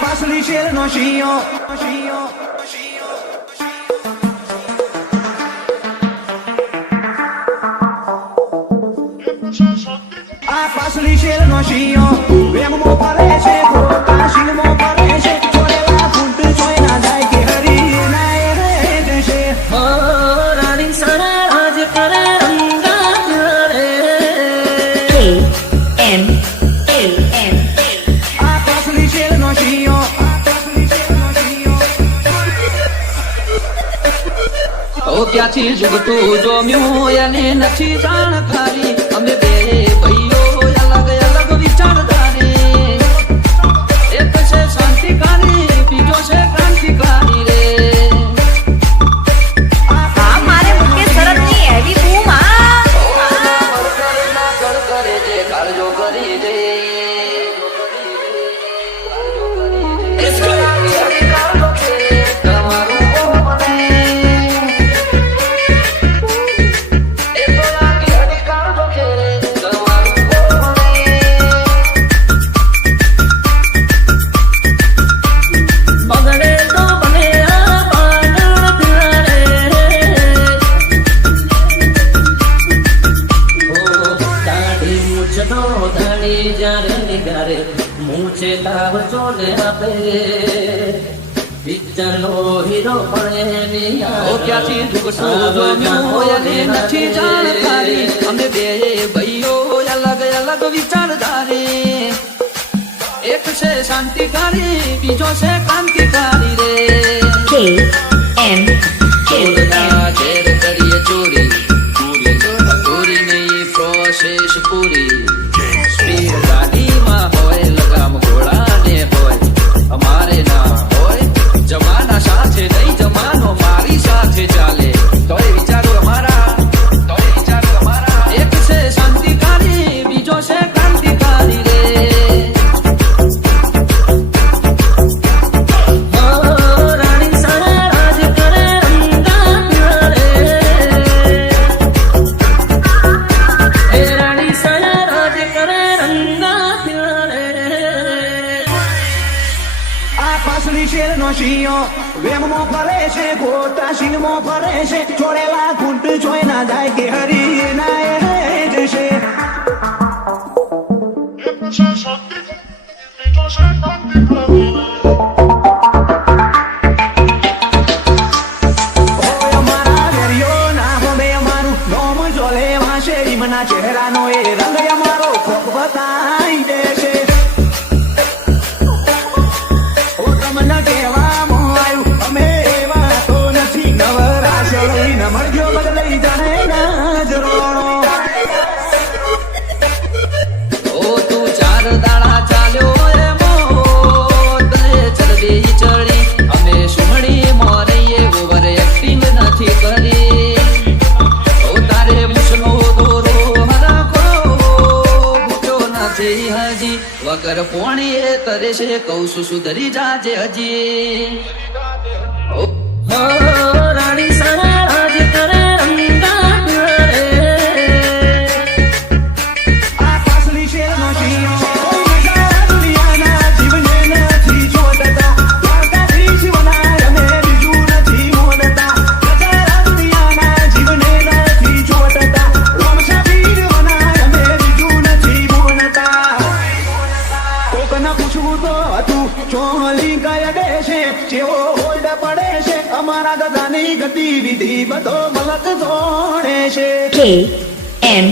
પાસલી share નો શિયો આ પાસલી share નો શિયો વેમો પારે છે ખોટા શિલમો પારે છે ચોરેલા ફૂટ જોઈ ના જાય કે હરી નાય રે દેશે હો રાણી સારા રાજ કરે રંગા રે KM આ પાસલી શેર નો શિયો ઓ ક્યાંથી જુગતું જોમ્યું એને નથી જાણકારી અમે બે ભાઈઓ અલગ અલગ વિચારધારી એક છે શાંતિકારી બીજો છે ક્રાંતિકારી રે હા મારે મુકેશ શરદની એવી બૂમ કરે જે કાળજો કરી દે ક્યાંથી જુગતું જોમ્યું એને નથી જાણકારી અમે બે ભાઈઓ અલગ અલગ વિચારધારી એક છે શાંતિકારી બીજો છે ક્રાંતિકારી રે KM ઘેર કરીએ ચોરી ચોરી નહીં પ્રોસેસ પૂરી સ્પીડ ગાડીમાં હોય લગામ ઘોડાને હોય અમારે ના હોય જમાના સાથે નહીં જમાનો મારી સાથે ચાલે તોય વિચારો અમારા એક છે શાંતિકારી બીજો છે ક્રાંતિકારી રે રાણી સારા રાજ કરે રંગા રે રાણી સારા રાજ કરે રંગા રે આ પાસલી શેર નો શિયો વેમો ફરે છે ખોટા શિલમો ફરે છે ચોરેલા ફૂટ જોઈ ના જાય કે હરી નાય રે દેશે મના ચહેરાનો એ રંગ અમારો કોક બતાઈ દેશે ઓ તમને કહેવામાં આવ્યું અમે એવા તો નથી નવરાશ લઈને મળજો બદલાઈ જાણે નજરોણો ઓ તું ચાર દાડા ચાલ્યો રે મોતને ચરબી ચડી અમે સુમણી મોરીએ ઓવર એક્ટિંગ નથી કરી ઓ તારે મુસનો દોરો હરખો ભૂખ્યો નથી હજી વગર પોણીએ તરે છે કૌ છું સુધરી જાજે હજી ઓ રાણી સારા રાજ કરે રંગા રે આ પાસલી શેર નો શિયો દુનિયાના જીવને નથી જોડતા દ્વારકાધીશ વનાય અમે બીજું નથી મોડતા દુનિયાના જીવને નથી જોડતા રોમશાબીર વનાય અમે બીજું નથી મોડતા કોકના પૂછવું તો હતું ચોલી કયા દેશે જેવો હોલ્ડ પડે છે અમારા દાદાની ગતિવિધિ બધો મલક જોડે છે KM